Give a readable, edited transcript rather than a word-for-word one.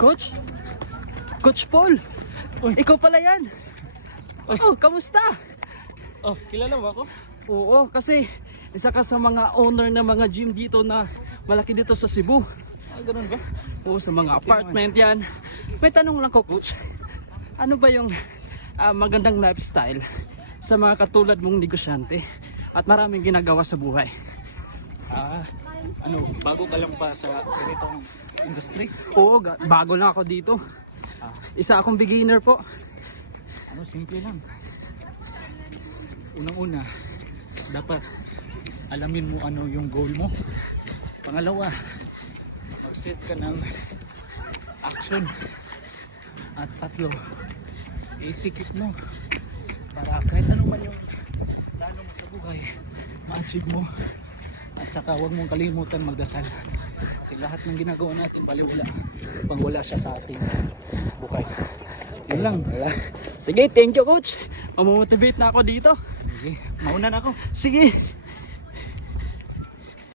Coach? Coach Paul? Uy. Ikaw pala yan? Uy. Oh, kamusta? Oh, kilala mo ako? Oo, kasi isa ka sa mga owner ng mga gym dito na malaki dito sa Cebu. Ah, ganun ba? Oo, sa mga apartment yan. May tanong lang ko, Coach. Ano ba yung magandang lifestyle sa mga katulad mong negosyante at maraming ginagawa sa buhay? Ah, bago ka lang pa sa ganitong industry? Oo, bago lang ako dito. Ah, Isa akong beginner po. simple lang. Unang-una, dapat alamin mo ano yung goal mo. Pangalawa, mag-set ka ng action. At tatlo, i-execute mo para kahit ano man yung plano mo sa buhay, ma-achieve mo. At saka huwag mong kalimutan magdasal, kasi lahat ng ginagawa natin baliwala pag wala siya sa ating buhay. Yun lang. Sige, thank you, Coach. Mamomotivate na ako dito. Sige, mauna na ako. Sige.